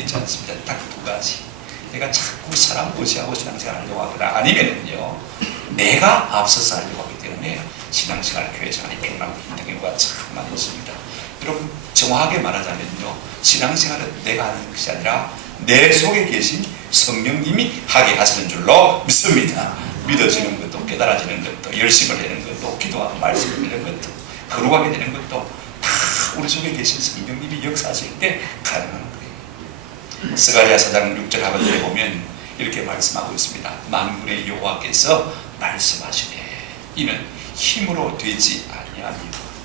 게 있지 않습니다. 딱 두 가지. 내가 자꾸 사람 무시하고 신앙생활 하려고 하거나 아니면은요 내가 앞서서 하려고 하기 때문에 신앙생활 교회 생활이 팽망 힘든 경우가 참 많이 있습니다. 여러분 정확하게 말하자면요 신앙생활은 내가 하는 것이 아니라 내 속에 계신 성령님이 하게 하시는 줄로 믿습니다. 믿어지는 것도 깨달아지는 것도 열심을 하는 것도 기도하고 말씀을 하는 것도 거룩하게 되는 것도 다 우리 속에 계신 성령님이 역사하실 때 가능한 거예요. 스가랴 4장 6절 하반절에 보면 이렇게 말씀하고 있습니다. 만군의 여호와께서 말씀하시되 이는 힘으로 되지 아니하며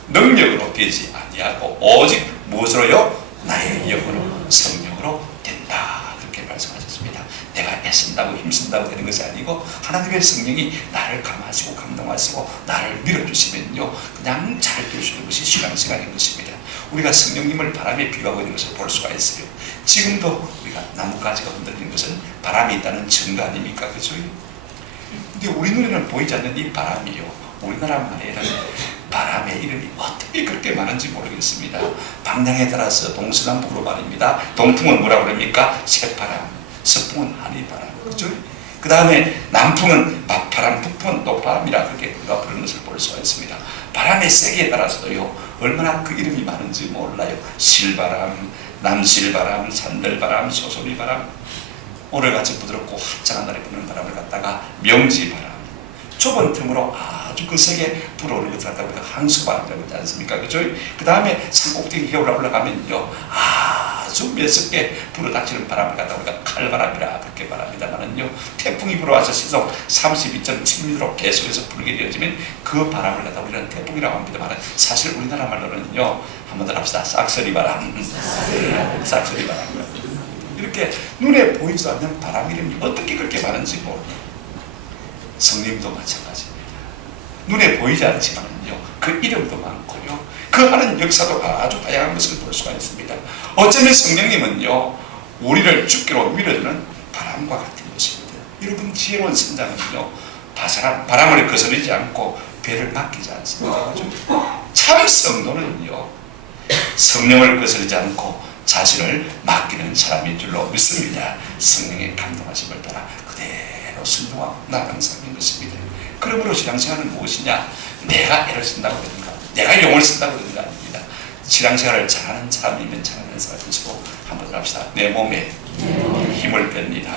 능력으로 되지 아니하고 오직 무엇으로요? 나의 영으로 성령으로 된다. 그렇게 말씀하셨습니다. 내가 애쓴다고 힘쓴다고 되는 것이 아니고 하나님의 성령이 나를 감하시고 감동하시고 나를 밀어주시면요 그냥 잘 될 수 있는 것이 신앙생활인 것입니다. 우리가 성령님을 바람에 비유하고 있는 것을 볼 수가 있어요. 지금도 우리가 나뭇가지가 흔들리는 것은 바람이 있다는 증거 아닙니까? 그죠? 근데 우리 눈에는 보이지 않는 이 바람이요 우리나라만에는 바람의 이름이 어떻게 그렇게 많은지 모르겠습니다. 방향에 따라서 동서남북으로 말입니다. 동풍은 뭐라고 그럽니까? 새바람, 서풍은 한이바람, 그죠? 그 다음에 남풍은 맞바람, 북풍은 똑바람이라 그렇게 우리가 부르는 것을 볼 수가 있습니다. 바람의 세기에 따라서도요 얼마나 그 이름이 많은지 몰라요. 실바람, 남실바람, 산들바람, 소소리바람, 오늘같이 부드럽고 화창한 날에 부는 바람을 갖다가 명지바람, 좁은 틈으로 아주 그 세게 불어오는 것을 갖다가 우리가 항수바람이라고 하지 않습니까? 그죠? 그 다음에 산꼭대기 기어로 올라가면요 아주 매섭게 불어닥치는 바람을 갖다가 우리가 칼바람이라 그렇게 말합니다만은요 태풍이 불어와서 시속 32.7m로 계속해서 불게 되어지면 그 바람을 갖다가 우리는 태풍이라고 합니다만 사실 우리나라 말로는요 한번 더 합시다. 싹소리바람, 싹소리바람. 이렇게 눈에 보이지 않는 바람 이름이 어떻게 그렇게 많은지 모릅니다. 성령도 마찬가지입니다. 눈에 보이지 않지만요 그 이름도 많고요 그 하는 역사도 아주 다양한 것을 볼 수가 있습니다. 어쩌면 성령님은요 우리를 죽기로 밀어주는 바람과 같은 것입니다. 여러분 지혜로운 선장은요 바람을 거스르지 않고 배를 맡기지 않습니다. 참 성도는요 성령을 거스르지 않고 자신을 맡기는 사람인 줄로 믿습니다. 성령의 감동하심을 따라 그대로 순종하고 나아가는 사람인 것입니다. 그러므로 신앙생활은 무엇이냐? 내가 애를 쓴다고 되는가? 내가 용을 쓴다고 되는 거 아닙니다. 신앙생활을 잘하는 사람이면 잘하는 사람이시고 한번 합시다. 내 몸에 힘을 뺍니다.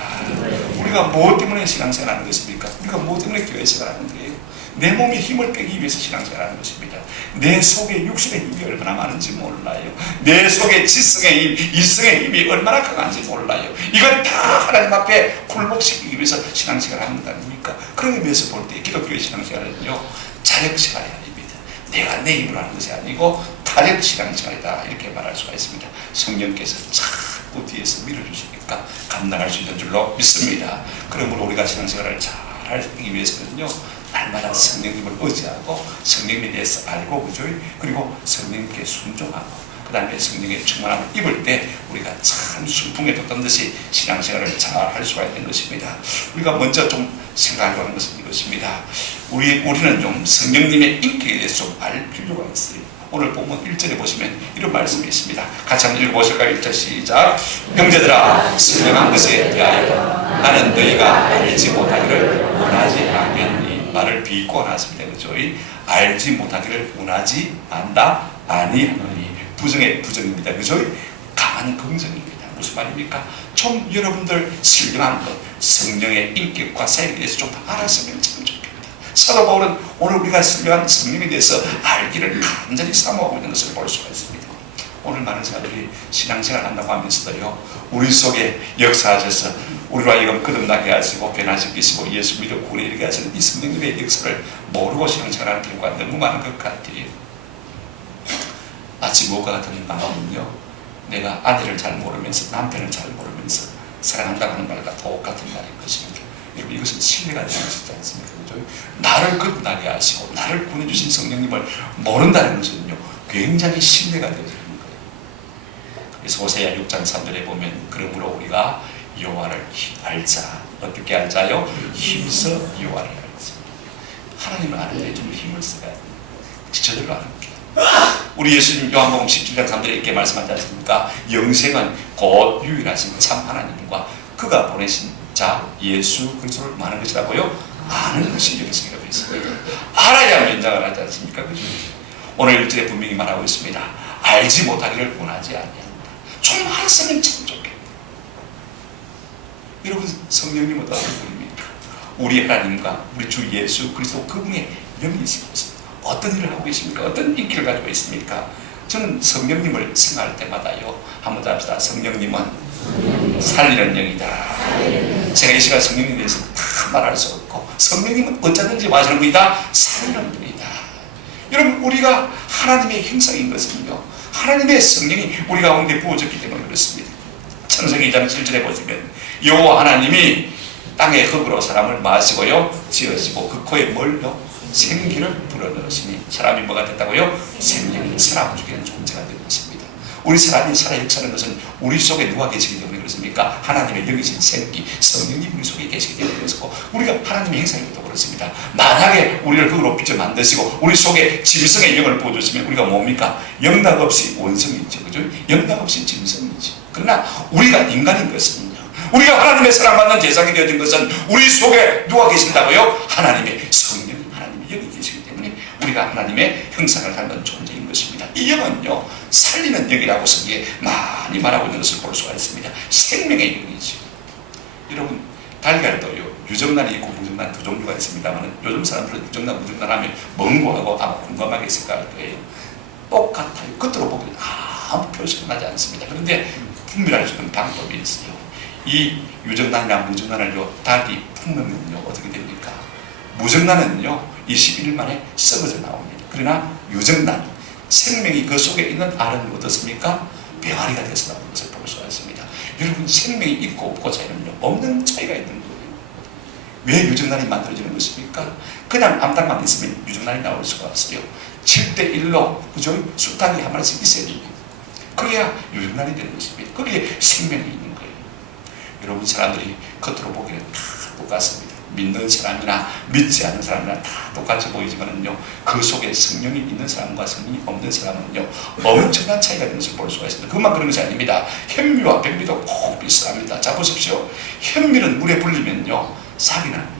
우리가 무엇 때문에 신앙생활 하는 것입니까? 우리가 무엇 때문에 교회 생활하는 거예요? 내 몸에 힘을 빼기 위해서 신앙생활 하는 것입니다. 내 속에 육신의 힘이 얼마나 많은지 몰라요. 내 속에 지성의 힘, 이성의 힘이 얼마나 강한지 몰라요. 이건 다 하나님 앞에 굴복시키기 위해서 신앙생활 하는 거 아닙니까? 그런 의미에서 볼 때 기독교의 신앙생활은요 자력생활이 아닙니다. 내가 내 힘으로 하는 것이 아니고 타력 신앙생활이다 이렇게 말할 수가 있습니다. 성령께서 자꾸 뒤에서 밀어주시니까 감당할 수 있는 줄로 믿습니다. 그러므로 우리가 신앙생활을 잘 하기 위해서는요 날마다 성령님을 의지하고 성령님에 대해서 알고 그죠? 그리고 성령님께 순종하고 그 다음에 성령의 충만함을 입을 때 우리가 참 순풍에 돋던 듯이 신앙생활을 잘 할 수가 있는 것입니다. 우리가 먼저 좀 생각하려고 하는 것은 이것입니다. 우리는 좀 성령님의 인격에 대해서 좀 알 필요가 있어요. 오늘 본문 1절에 보시면 이런 말씀이 있습니다. 같이 한번 읽어보실까요? 1절 시작. 형제들아 선명한 것에 대하여 나는 너희가 알지 못하기를 원하지 않겠니. 말을 비꼬아 놨습니다. 그죠? 알지 못하기를 원하지 않다 아니하노니 부정의 부정입니다. 그죠? 강한 긍정입니다. 무슨 말입니까? 좀 여러분들 신령한 것 성령의 인격과 사역에 대해서 좀 알았으면 참 좋겠다. 사도 바울은 오늘 우리가 신령한 성령에 대해서 알기를 간절히 사모하고 있는 것을 볼 수가 있습니다. 오늘 많은 사람들이 신앙생활 한다고 하면서도요 우리 속에 역사하셔서 우리로 하여금 거듭나게 하시고 변화시키시고 예수 믿어 구원에 이르게 하시는 이 성령님의 역사를 모르고 신앙생활하는 경우가 너무 많은 것 같아요. 마치 무엇과 같은 마음은요 내가 아내를 잘 모르면서 남편을 잘 모르면서 사랑한다고 하는 말과 똑같은 말인 것입니다. 여러분 이것은 신뢰가 되는 것이지 않습니까? 그죠? 나를 거듭나게 하시고 나를 구원해주신 성령님을 모른다는 것은요 굉장히 신뢰가 되어지는 거예요. 그래서 호세아 6장 3절에 보면 그러므로 우리가 여호와를 알자. 어떻게 알자요? 힘써 여호와를 알자. 하나님을 아는 데 좀 힘을 써야 돼요. 저절로 아는 게 우리 예수님 요한복음 17장 3절에 이렇게 말씀하지 않습니까? 영생은 곧 유일하신 참 하나님과 그가 보내신 자 예수 그리스도를 아는 것이라고요? 아는 것이 영생이라고 했습니다. 알아야 면장을 하지 않습니까? 그죠? 오늘 1절에 분명히 말하고 있습니다. 알지 못하기를 원하지 아니한다. 좀 알았으면 참 좋겠다. 여러분, 성령님은 어떤 분입니까? 우리 하나님과 우리 주 예수 그리스도 그분의 영이 있습니다. 어떤 일을 하고 계십니까? 어떤 인기를 가지고 있습니까? 저는 성령님을 생각할 때마다요, 한번 더 합시다. 성령님은 살리는 영이다. 제가 이 시간 성령님에 대해서 다 말할 수 없고, 성령님은 어쩌든지 마시는 분이다. 살리는 분이다. 여러분, 우리가 하나님의 형상인 것은요, 하나님의 성령이 우리 가운데 부어졌기 때문에 그렇습니다. 창세기 2장 7절에 보시면 여호와 하나님이 땅의 흙으로 사람을 마시고요 지으시고 그 코에 뭘요? 생기를 불어넣으시니 사람이 뭐가 됐다고요? 생명이 사람을 죽이는 존재가 된 것입니다. 우리 사람이 살아 역사하는 것은 우리 속에 누가 계시기 때문에 그렇습니까? 하나님의 영이신 생기, 성령이 우리 속에 계시기 때문에 그렇고, 우리가 하나님의 행사이기도 그렇습니다. 만약에 우리를 흙으로 빚어 만드시고 우리 속에 짐승의 영을 부어주시면 우리가 뭡니까? 영락 없이 원성이죠. 그죠? 영락 없이 짐승이죠. 그러나 우리가 인간인 것은요, 우리가 하나님의 사랑받는 대상이 되어진 것은 우리 속에 누가 계신다고요? 하나님의 성령, 하나님의 영이 계시기 때문에 우리가 하나님의 형상을 갖는 존재인 것입니다. 이 영은요, 살리는 영이라고 성경에 많이 말하고 있는 것을 볼 수가 있습니다. 생명의 영이죠. 여러분, 달걀도요, 유정란이 있고 무정란 두 종류가 있습니다만, 요즘 사람들은 유정란, 무정란 하면 멍고하고 아마 공감하게 생각할 거예요. 똑같아요. 겉으로 보기엔 아무 표시가 나지 않습니다. 그런데 분별할 수 있는 방법이 있어요. 이 유정란이나 무정란을요, 닭이 품으면요, 어떻게 됩니까? 무정란은요, 21일 만에 썩어져 나옵니다. 그러나 유정란, 생명이 그 속에 있는 알은 어떻습니까? 병아리가 돼서 나오는 것을 볼 수가 있습니다. 여러분, 생명이 있고 없고 차이는요, 없는 차이가 있는 거예요. 왜 유정란이 만들어지는 것입니까? 그냥 암탉만 있으면 유정란이 나올 수가 없어요. 7대1로, 그죠? 수탉이 한 마리씩 있어야 됩니다. 그래야 유정란이 되는 것입니다. 거기에 생명이 있는 거예요. 여러분, 사람들이 겉으로 보기에는 다 똑같습니다. 믿는 사람이나 믿지 않는 사람이나 다 똑같이 보이지만은요, 그 속에 성령이 있는 사람과 성령이 없는 사람은요, 엄청난 차이가 있는 것을 볼 수가 있습니다. 그것만 그런 것이 아닙니다. 현미와 백미도 꼭 비슷합니다. 자, 보십시오. 현미는 물에 불리면요, 삭이 납니다.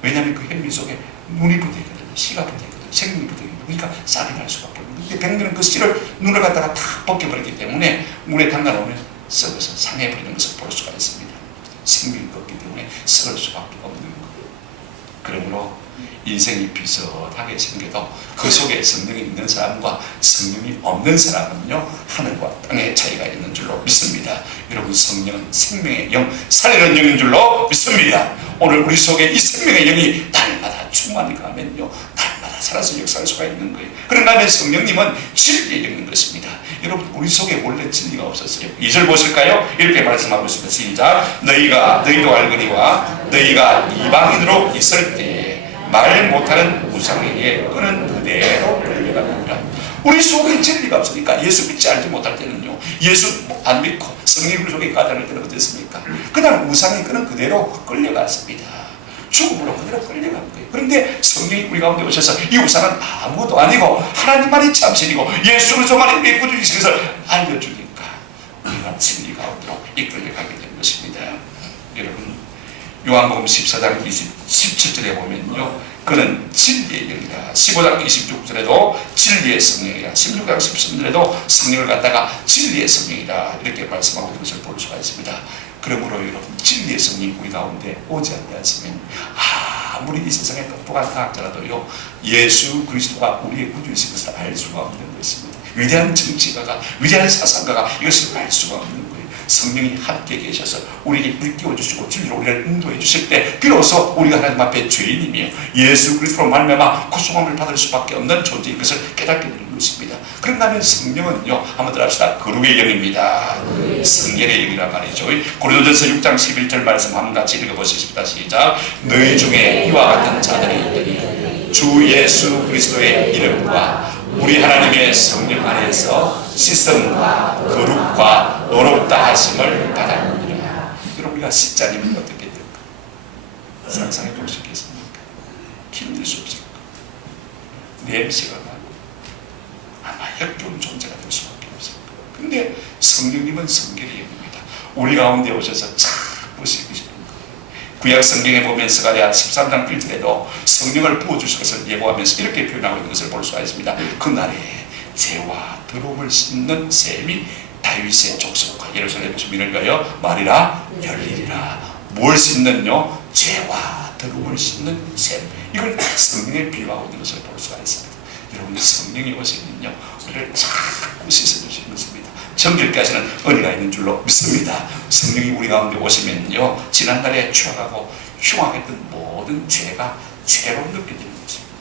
왜냐하면 그 현미 속에 눈이 붙어있거든요. 씨가 붙어있거든요. 생명이 붙어있거든요. 그러니까 삭이 날 수밖에 없는 거예요. 백미는 그 씨를 눈을 갖다가 다 벗겨버리기 때문에 물에 담가놓으면 썩어서 상해버리는 것을 볼 수가 있습니다. 생명이 없기 때문에 썩을 수밖에 없는 거예요. 그러므로 인생이 비슷하게 생겨도 그 속에 성령이 있는 사람과 성령이 없는 사람은요, 하늘과 땅의 차이가 있는 줄로 믿습니다. 여러분, 성령은 생명의 영, 살리는 영인 줄로 믿습니다. 오늘 우리 속에 이 생명의 영이 날마다 충만히 가면요, 날마다 살아서 역사할 수가 있는 거예요. 그런가 하면 성령님은 진리의 영인 것입니다. 여러분, 우리 속에 원래 진리가 없었어요. 2절 보실까요? 이렇게 말씀하고 있습니다. 시작. 너희도 알거니와 너희가 이방인으로 있을 때 말 못하는 우상에게 그는 그대로 끌려갑니다. 우리 속에 진리가 없으니까 예수 믿지 알지 못할 때는요, 예수 안 믿고 성령 속에 가다닐 때는 어땠습니까? 그냥 우상에 그는 그대로 끌려갔습니다. 죽음으로 그대로 끌려간 거예요. 그런데 성령이 우리 가운데 오셔서 이 우상은 아무것도 아니고 하나님만이 참신이고 예수 그리스도만이 믿고 주시면서 알려주니까 우리가 진리 가운데로 이끌려가게 되는 것입니다. 여러분, 요한복음 14장 17절에 보면요, 그는 진리의 영이다. 15장 26절에도 진리의 성령이다. 16장 13절에도 성령을 갖다가 진리의 성령이다, 이렇게 말씀하고 있는 것을 볼 수가 있습니다. 그러므로 여러분, 진리의 성령이 우리 가운데 오지 않으면 아무리 이 세상에 똑똑한 과학자라도요, 예수 그리스도가 우리의 구주이신 것을 알 수가 없는 것입니다. 위대한 정치가가, 위대한 사상가가 이것을 알 수가 없는 거예요. 성령이 함께 계셔서 우리에게 일깨워 주시고 진리로 우리를 인도해 주실 때 비로소 우리가 하나님 앞에 죄인이며 예수 그리스도로 말미암아 구속함을 받을 수밖에 없는 존재인 것을 깨닫게 되는 것입니다. 그런가 하면 성령은요, 한번 더 합시다. 거룩의 영입니다. 성결의 영이란 말이죠. 고린도전서 6장 11절 말씀 한번 같이 읽어보시겠습니다. 시작. 너희 중에 이와 같은 자들이 있더니 주 예수 그리스도의 이름과 우리 하나님의 성령 안에서 씻음과 거룩과 노롭다 하심을 받았느니라. 여러분, 우리가 씻자니면 어떻게 될까? 상상해 볼 수 있겠습니까? 힘들 수 없을까? 냄새가 나고 아마 역겨운 존재가 될 수밖에 없습니다. 근데 성령님은 성결의 영입니다. 우리 가운데 오셔서 자꾸 세우시는 거예요. 구약 성경에 보면 스가랴 13장 1절에도 성령을 부어주실 것을 예고하면서 이렇게 표현하고 있는 것을 볼 수가 있습니다. 그날에 죄와 더러움을 씻는 셈이 다윗의 족속과 예루살렘 주민을 위하여 말이라 열리리라. 뭘 씻는요? 죄와 더러움을 씻는 셈. 이걸 성령에 비유하고 있는 것을 볼 수가 있습니다. 여러분, 성령이 오시면요, 우리를 자꾸 씻어주시는 것입니다. 정결케 하시는 은혜가 있는 줄로 믿습니다. 성령이 우리 가운데 오시면요, 지난날에 추억하고 흉악했던 모든 죄가 죄로 느껴지는 것입니다.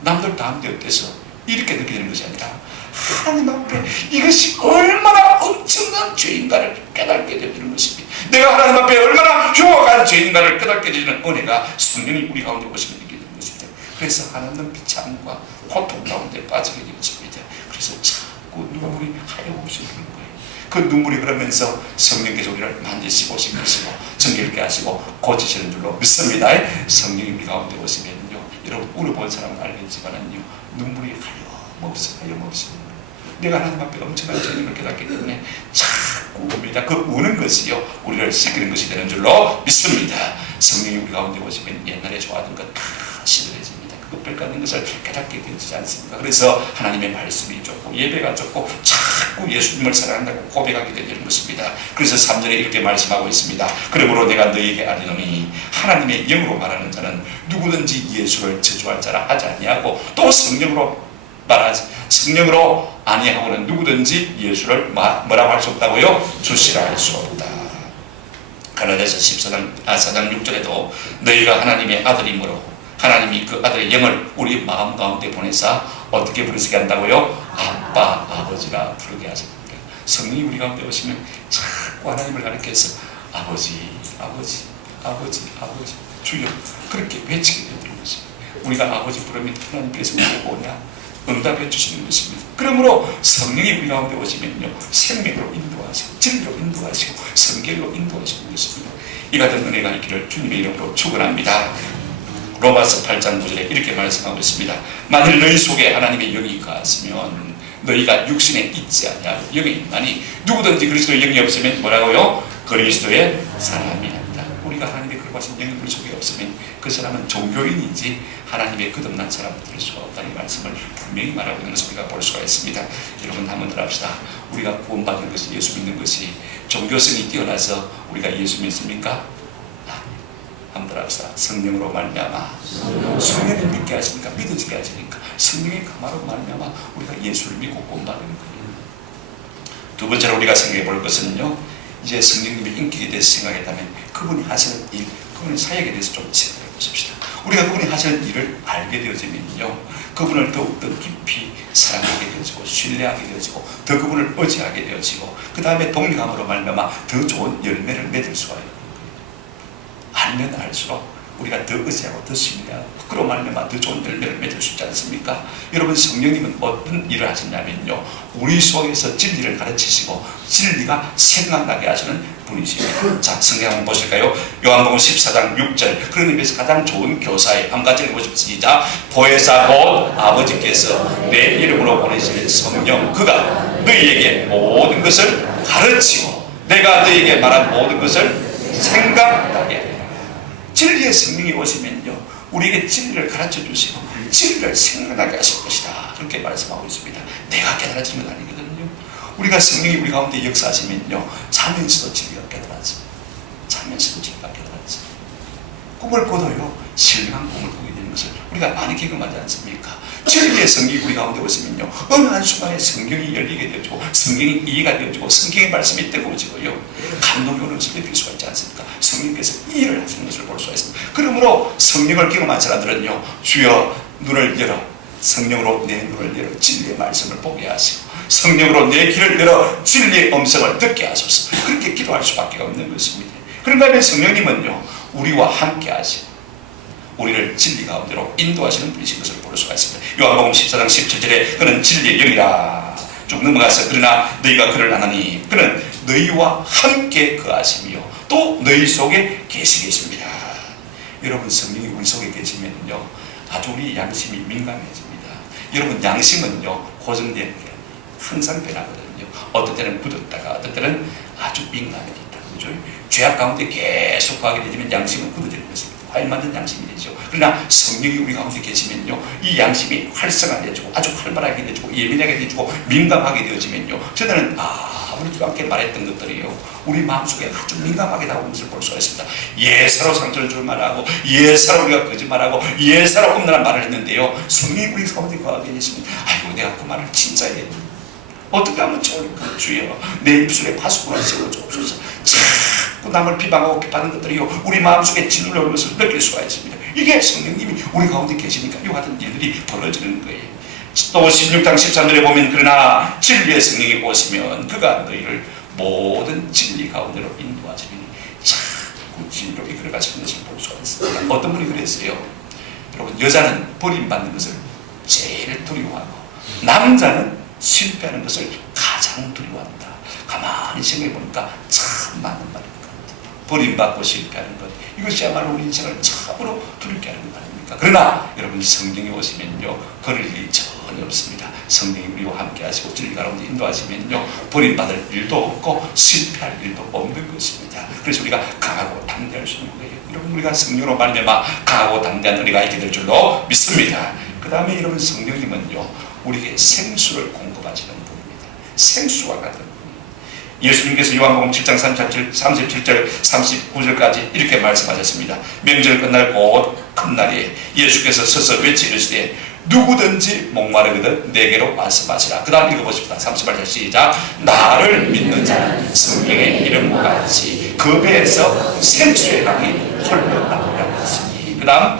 남들 다한테 어때서 이렇게 느껴지는 것이 아니라 하나님 앞에 이것이 얼마나 엄청난 죄인가를 깨닫게 되는 것입니다. 내가 하나님 앞에 얼마나 흉악한 죄인가를 깨닫게 되는 은혜가 성령이 우리 가운데 오시면 느껴지는 것입니다. 그래서 하나님 비참과 고통 가운데 빠지게 되었습니다. 그래서 자꾸 눈물이 하염없이 흐르는 거예요. 그 눈물이 그러면서 성령께서 우리를 만지시고 씻으시고 정결케 하시고 고치시는 줄로 믿습니다. 성령이 우리 가운데 오시면요, 여러분 울어본 사람은 알겠지만은요, 눈물이 하염없이 내가 하나님 앞에 엄청난 죄인을 깨닫기 때문에 자꾸 웁니다. 그 우는 것이요, 우리를 씻기는 것이 되는 줄로 믿습니다. 성령이 우리 가운데 오시면 옛날에 좋아하던 것 다 시들해집니다. 그 뺏가는 것을 깨닫게 되지 않습니까? 그래서 하나님의 말씀이 좋고 예배가 좋고 자꾸 예수님을 사랑한다고 고백하게 되는 것입니다. 그래서 3절에 이렇게 말씀하고 있습니다. 그러므로 내가 너희에게 아뢰노니 하나님의 영으로 말하는 자는 누구든지 예수를 저주할 자라 하지 아니하고 또 성령으로 아니하고는 누구든지 예수를 뭐라고 할 수 없다고요? 주시라 할 수 없다. 갈라디아서 4장 6절에도 너희가 하나님의 아들이므로 하나님이 그 아들의 영을 우리 마음 가운데 보내사 어떻게 부르시게 한다고요? 아빠, 아버지라 부르게 하십니다. 성령이 우리 가운데 오시면 자꾸 하나님을 가리켜서 아버지, 아버지, 아버지, 아버지, 주여 그렇게 외치게 되는 것입니다. 우리가 아버지 부르면 하나님께서 우리를 뭐냐? 응답해 주시는 것입니다. 그러므로 성령이 우리 가운데 오시면요, 생명으로 인도하시고 진리로 인도하시고 성결로 인도하시는 것입니다. 이 같은 은혜가 있기를 주님의 이름으로 축원합니다. 로마서 8장 9절에 이렇게 말씀하고 있습니다. 만일 너희 속에 하나님의 영이 거하시면 너희가 육신에 있지 아니하고 영에 있나니 누구든지 그리스도의 영이 없으면 뭐라고요? 그리스도의 사람이 아니다. 우리가 하나님의 거룩하신 영이 우리 속에 없으면 그 사람은 종교인이지 하나님의 거듭난 사람이 될 수가 없다는 말씀을 분명히 말하고 있는 것을 우리가 볼 수가 있습니다. 여러분 한번 더 합시다. 우리가 구원받는 것이 예수 믿는 것이 종교성이 뛰어나서 우리가 예수 믿습니까? 한번 더 합시다. 성령으로 말미암아 성령을 믿게 하시니까 믿어지게 하시니까 성령의 감화로 말미암아 우리가 예수를 믿고 구원받는 거예요. 두 번째로 우리가 생각해 볼 것은요, 이제 성령님의 인격에 대해서 생각했다면 그분이 하시는 일, 그분의 사역에 대해서 좀 생각해 보십시다. 우리가 그분이 하시는 일을 알게 되어지면요, 그분을 더욱더 깊이 사랑하게 되어지고 신뢰하게 되어지고 더 그분을 의지하게 되어지고 그 다음에 동력함으로 말미암아 더 좋은 열매를 맺을 수가 있는 거예요. 알면 알수록 우리가 더 의지하고 더 신뢰하고 그로 말미암아 더 좋은 열매를 맺을 수 있지 않습니까? 여러분, 성령님은 어떤 일을 하시냐면요, 우리 속에서 진리를 가르치시고 진리가 생각나게 하시는 분이십니다. 자, 성경 한번 보실까요? 요한복음 14장 6절. 그런 의미에서 가장 좋은 교사의 한 가지를 보십시다. 보혜사 곧 아버지께서 내 이름으로 보내시는 성령, 그가 너희에게 모든 것을 가르치고 내가 너희에게 말한 모든 것을 생각나게 하리라. 진리의 성령이 오시면요, 우리에게 진리를 가르쳐 주시고 진리를 생각나게 하실 것이다. 그렇게 말씀하고 있습니다. 내가 깨달아지는 건 아니거든요. 우리가 성령이 우리 가운데 역사하시면요, 자면서도 진리가 깨달아집니다. 자면서도 진리가 깨달아집니다. 꿈을 꿔도요, 신령한 꿈을 꾸게 되는 것을 우리가 많이 경험하지 않습니까? 진리의 성령이 우리 가운데 오시면요, 어느 한순간에 성경이 열리게 되어지고 성경이 이해가 되어지고 성경의 말씀이 뜨거워지고요, 감동이 오는 것을 느낄 수가 있지 않습니까? 성령께서 이 일을 하시는 것을 볼 수가 있습니다. 그러므로 성령을 경험한 사람들은요, 주여 눈을 열어, 성령으로 내 눈을 열어 진리의 말씀을 보게 하시고 성령으로 내 귀를 열어 진리의 음성을 듣게 하소서, 그렇게 기도할 수밖에 없는 것입니다. 그런가 하면 성령님은요, 우리와 함께 하시고 우리를 진리 가운데로 인도하시는 분이신 것을 볼 수가 있습니다. 요한복음 14장 17절에 그는 진리의 영이라 쭉 넘어가서 그러나 너희가 그를 아나니 그는 너희와 함께 거하시며 또 너희 속에 계시겠습니다. 여러분, 성령이 우리 속에 계시면요, 아주 우리 양심이 민감해집니다. 여러분 양심은요 고정되는 게 아니에요. 항상 변하거든요. 어떤 때는 굳었다가 어떤 때는 아주 민감해졌다. 그죠? 죄악 가운데 계속 가게 되면 양심은 굳어지는 것입니다. 과일 만든 양심이 되죠. 그러나 성령이 우리 가운데 계시면요 이 양심이 활성화되어지고 아주 활발하게 되어지고 예민하게 되어지고 민감하게 되어지면요 저는 아무렇지도 않게 말했던 것들이요 우리 마음속에 아주 민감하게 나오는 것을 볼 수가 있습니다. 예사로 상처를 줄 말하고 예사로 우리가 거짓말하고 예사로 험난한 말을 했는데요 성령이 우리 가운데 거하게 되시면 아이고 내가 그 말을 진짜 해야 되는데 어떻게 하면 좋을까 주여 내 입술에 파수꾼을 세워주옵소서. 자꾸 남을 비방하고 비판하는 것들이요 우리 마음속에 짓눌러오는 것을 느낄 수가 있습니다. 이게 성령님이 우리 가운데 계시니까 이 같은 일들이 벌어지는 거예요. 또 16장 13절에 보면 그러나 진리의 성령이 오시면 그가 너희를 모든 진리 가운데로 인도하시니 자꾸 진리로 이끌어가시는 것을 볼 수가 있습니다. 어떤 분이 그랬어요. 여러분 여자는 버림받는 것을 제일 두려워하고 남자는 실패하는 것을 가장 두려워한다. 가만히 생각해 보니까 참 맞는 말인 것 같아요. 버림받고 실패하는 것 이것이야말로 우리 인생을 참으로 두렵게 하는 것 아닙니까? 그러나 여러분 성령이 오시면요 그럴 일이 전혀 없습니다. 성령이 우리와 함께 하시고 진리 가운데 인도하시면요 버림받을 일도 없고 실패할 일도 없는 것입니다. 그래서 우리가 강하고 담대할 수 있는 거예요. 여러분 우리가 성령으로 말미암아 강하고 담대한 우리가 있게 될 줄로 믿습니다. 그 다음에 여러분 성령님은요 우리에게 생수를 공급하시는 분입니다. 생수와 같은 분입니다. 예수님께서 요한복음 7장 37절 39절까지 이렇게 말씀하셨습니다. 명절 끝날 곧 큰날에 예수께서 서서 외치시되 누구든지 목마르거든 내게로 말씀하시라. 그 다음 읽어보십시다. 38절 시작. 나를 믿는 자는 성경의 이름과 같이 그 배에서 생수의 강이 흘러나오리라 했으니 그 다음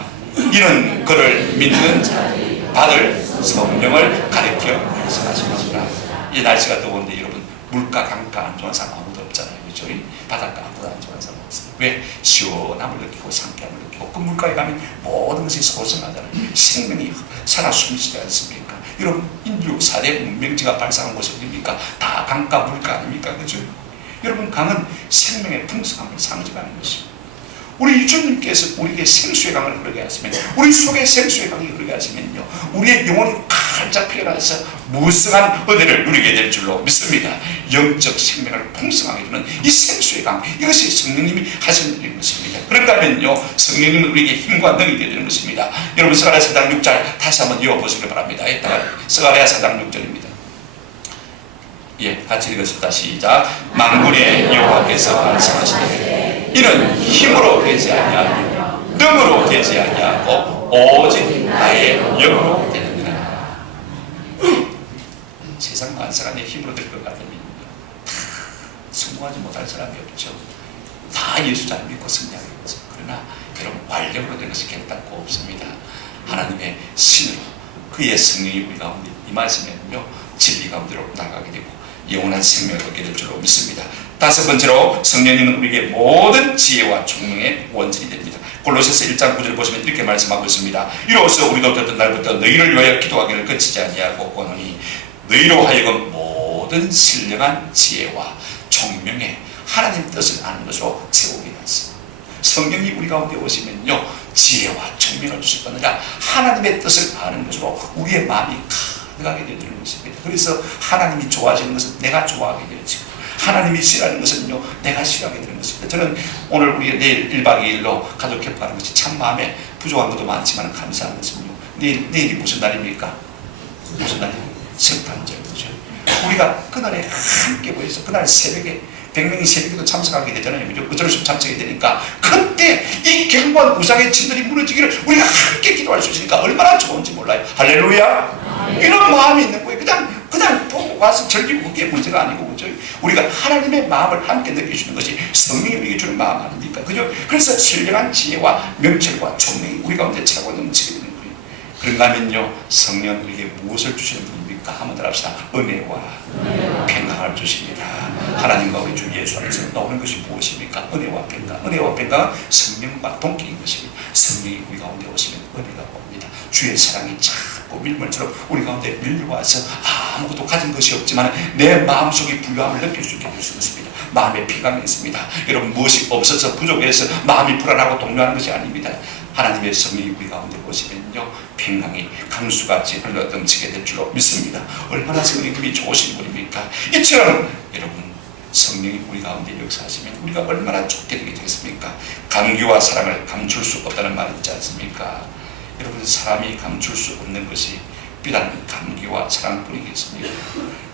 이는 그를 믿는 자들이 받을 성령을 가리켜 말씀하십니다. 이 날씨가 더운데 여러분 물가 강가 안 좋은 사람 아무도 없잖아요. 그렇죠? 바닷가 아무도 안 좋은 사람 없어요. 왜? 시원함을 느끼고 상쾌함을 느끼고 그 물가에 가면 모든 것이 소성하잖아요. 생명이 살아 숨쉬지 않습니까? 여러분 인류 4대 문명지가 발상한 곳이 어딥니까? 다 강가 물가 아닙니까? 그렇죠? 여러분 강은 생명의 풍성함을 상징하는 것입니다. 우리 주님께서 우리에게 생수의 강을 흐르게 하시면 우리 속에 생수의 강이 흐르게 하시면요 우리의 영혼이 활짝 피어나서 무성한 은혜를 누리게 될 줄로 믿습니다. 영적 생명을 풍성하게 주는 이 생수의 강 이것이 성령님이 하시는 일인 것입니다. 그런가 하면요 성령님은 우리에게 힘과 능력이 되는 것입니다. 여러분 스가랴 4장 6절 다시 한번 이어보시길 바랍니다. 스가랴 4장 6절입니다. 예, 같이 읽었습니다. 시작. 만군의 여호와께서 말씀하시되 이는 힘으로 되지 아니하며 능으로 되지 아니하고 오직 나의 영으로 되느니라. 세상 만사가 내 힘으로 될 것 같으면 다 성공하지 못할 사람이 없죠. 다 예수 잘 믿고 성장했죠. 그러나 그런 완력으로 된 것이 결단코 없습니다. 하나님의 신으로 그의 성령이 우리 가운데 임하시면요 진리 가운데로 나가게 되고 영원한 생명을 얻게 될 줄로 믿습니다. 다섯 번째로 성령님은 우리에게 모든 지혜와 총명의 원천이 됩니다. 골로새서 1장 9절 보시면 이렇게 말씀하고 있습니다. 이로써 우리도 어떤 날부터 너희를 위하여 기도하기를 그치지 아니하고 오노니 너희로 하여금 모든 신령한 지혜와 총명의 하나님 뜻을 아는 것으로 채우게 하였습니다. 성령이 우리 가운데 오시면요 지혜와 총명을 주실 뿐 아니라 하나님의 뜻을 아는 것으로 우리의 마음이 가득하게 되는 것입니다. 그래서 하나님이 좋아하시는 것은 내가 좋아하게 되지고 하나님이 싫어하는 것은요 내가 싫어하게 되는 것입니다. 저는 오늘 우리 내일 1박 2일로 가족 캠프하는 것이 참 마음에 부족한 것도 많지만 감사한 것은요 내일이 무슨 날입니까? 무슨 날입니까? 성탄절이죠. 우리가 그날에 함께 모여서 그날 새벽에 100명이 새벽에도 참석하게 되잖아요. 어쩔 수 없이 참석이 되니까 그때 이 견고한 우상의 진들이 무너지기를 우리가 함께 기도할 수 있으니까 얼마나 좋은지 몰라요. 할렐루야. 이런 마음이 있는 거예요. 그냥 보고 와서 즐기고 그게 문제가 아니고 그죠? 우리가 하나님의 마음을 함께 느껴주는 것이 성령이 우리에게 주는 마음 아닙니까? 그죠? 그래서 신령한 지혜와 명철과 총명이 우리 가운데 차고 넘치게 되는 거예요. 그런가 하면요 성령 우리에게 무엇을 주시는 분입니까? 한번 더 합시다. 은혜와 평강을 주십니다. 하나님과 우리 주 예수 안에서 나오는 것이 무엇입니까? 은혜와 평강. 은혜와 평강은 성령과 동기인 것입니다. 성령이 우리 가운데 오시면 은혜가 옵니다. 주의 사랑이 자꾸 밀물처럼 우리 가운데 밀려와서 아무것도 가진 것이 없지만 내 마음속에 부유함을 느낄 수 있게 될 수 있습니다. 마음에 평강이 있습니다. 여러분 무엇이 없어서 부족해서 마음이 불안하고 동요하는 것이 아닙니다. 하나님의 성령이 우리 가운데 오시면요 평강이 강수같이 흘러 넘치게 될 줄로 믿습니다. 얼마나 성령님이 좋으신 분입니까? 이처럼 여러분 성령이 우리 가운데 역사하시면 우리가 얼마나 좋게 되게 되겠습니까? 감기와 사랑을 감출 수 없다는 말이 있지 않습니까? 여러분 사람이 감출 수 없는 것이 비단 감기와 사랑뿐이겠습니까?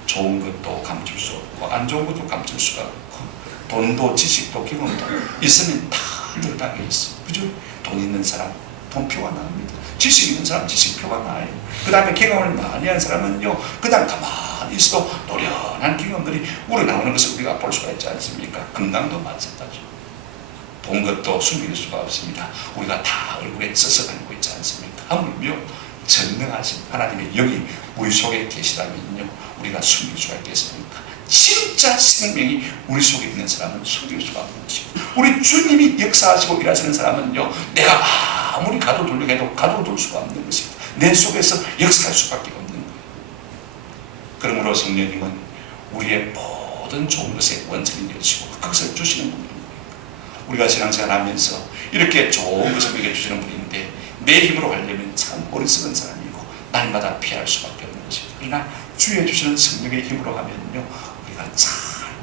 좋은 것도 감출 수 없고 안 좋은 것도 감출 수가 없고 돈도 지식도 경험도 있으면 다 늘당해 있어. 그죠? 돈 있는 사람 돈표가 나옵니다. 지식 있는 사람 지식표가 나와요. 그 다음에 경험을 많이 한 사람은요 그냥 가만히 있어도 노련한 경험들이 우러나오는 것을 우리가 볼 수가 있지 않습니까? 건강도 마찬가지죠. 본 것도 숨길 수가 없습니다. 우리가 다 얼굴에 써서 다니고 있지 않습니까? 하물며 전능하신 하나님의 영이 우리 속에 계시다면요 우리가 숨길 수가 있겠습니까? 진짜 생명이 우리 속에 있는 사람은 숨길 수가 없는 것입니다. 우리 주님이 역사하시고 일하시는 사람은요 내가 아무리 가둬두려고 해도 가둬둘 수가 없는 것입니다. 내 속에서 역사할 수밖에 없는 거예요. 그러므로 성령님은 우리의 모든 좋은 것의 원천이 되시고 그것을 주시는 분입니다. 우리가 신앙생활 하면서 이렇게 좋은 것을 우리에게 주시는 분인데 내 힘으로 하려면 참 어리석은 사람이고 날마다 피할 수밖에 없는 것입니다. 그러나 주의 주시는 성령의 힘으로 하면요 우리가 잘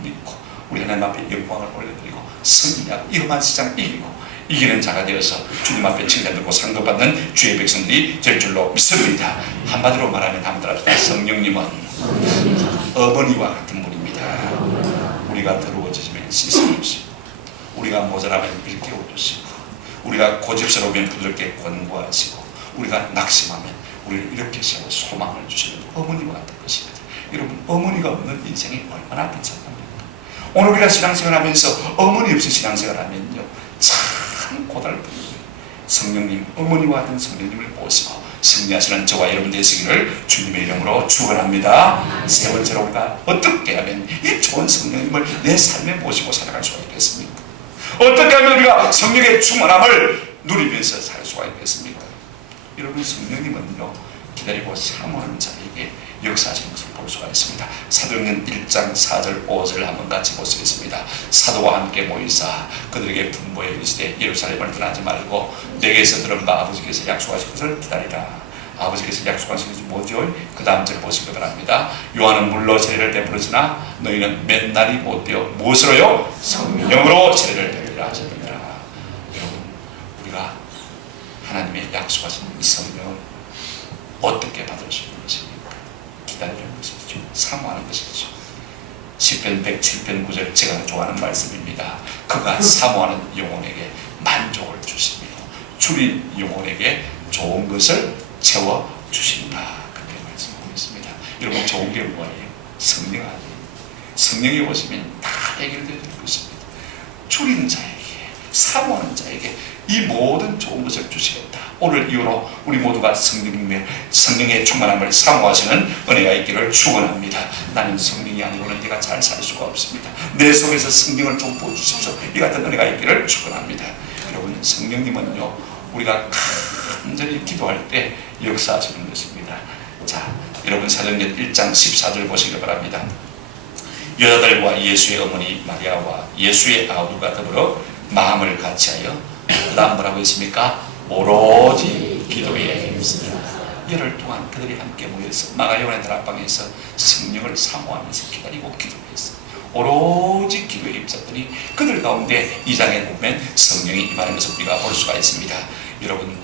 믿고 우리 하나님 앞에 영광을 올려드리고 승리하고 위험한 세상을 이기고 이기는 자가 되어서 주님 앞에 칭찬받고 상도받는 주의 백성들이 될 줄로 믿습니다. 한마디로 말하면 한마디로 성령님은 어머니와 같은 분입니다. 우리가 더러워지면 씻어주시고 우리가 모자라면 일깨워주시고 우리가 고집스러우면 부드럽게 권고하시고 우리가 낙심하면 우리를 이렇게 세워 소망을 주시는 어머니와 같은 것입니다. 여러분 어머니가 없는 인생이 얼마나 괜찮습니까? 오늘 우리가 신앙생활 하면서 어머니 없이 신앙생활 하면요 참 고달프거든요. 성령님 어머니와 같은 성령님을 모시고 승리하시는 저와 여러분 되시기를 주님의 이름으로 축원합니다. 세 번째로 우리가 어떻게 하면 이 좋은 성령님을 내 삶에 모시고 살아갈 수가 있겠습니까? 어떻게 하면 우리가 성령의 충만함을 누리면서 살 수가 있겠습니까? 여러분 성령님은요 기다리고 사모하는 자에게 역사하시는 것을 볼 수가 있습니다. 사도행전 1장 4절 5절 한번 같이 보시겠습니다. 사도와 함께 모이사 그들에게 분부해 이르시되 예루살렘을 떠나지 말고 내게서 들은 바 아버지께서 약속하신 것을 기다리라. 아버지께서 약속하신 것이 뭐죠? 그 다음 절 보시기 바랍니다. 요한은 물로 세례를 베풀었으나 너희는 맨날이 못 되어 무엇으로요? 성령으로 세례를 베풀리라 하셨느니라. 여러분 우리가 하나님의 약속하신 이 성령을 어떻게 받을 수 있는 것입니까? 기다리는 것이죠. 사모하는 것이죠. 시편 107편 9절 제가 좋아하는 말씀입니다. 그가 사모하는 영혼에게 만족을 주시며 줄인 영혼에게 좋은 것을 채워주신다. 그렇게 말씀하고 있습니다. 여러분 좋은 게 뭐예요? 성령 아니에요. 성령이 오시면 다 해결되는 것입니다. 줄이는 자에게 사모하는 자에게 이 모든 좋은 것을 주시겠다. 오늘 이후로 우리 모두가 성령의 충만함을 사모하시는 은혜가 있기를 축원합니다. 나는 성령이 아니고는 내가 잘 살 수가 없습니다. 내 속에서 성령을 좀 부어주십시오. 이 같은 은혜가 있기를 축원합니다. 여러분 성령님은요 우리가 간절히 기도할 때 역사하시는 것입니다. 자, 여러분 사도행전 1장 14절 보시기 바랍니다. 여자들과 예수의 어머니 마리아와 예수의 아우가 더불어 마음을 같이하여 그 다음 뭐라고 했습니까? 오로지 기도에 힘쓰라. 열흘 동안 그들이 함께 모여서 마가요한의 다락방에서 성령을 사모하면서 기다리고 기도했어요. 오로지 기도에 힘썼더니 그들 가운데 2장에 보면 성령이 임하는 것을 우리가 볼 수가 있습니다. 여러분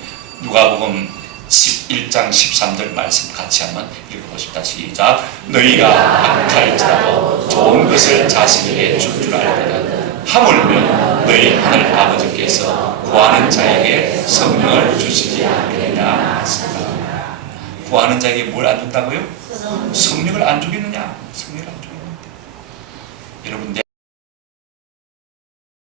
누가복음 11장 13절 말씀 같이 한번 읽어보십시다. 시작. 너희가 악할지라도 좋은 것을 자식에게 줄 줄 알거든 하물며 너희 하늘 아버지께서 구하는 자에게 성령을 주시지 않겠느냐 하셨다. 구하는 자에게 뭘 안 준다고요? 성령을 안 주겠느냐? 성령을 안 주겠는데 여러분 내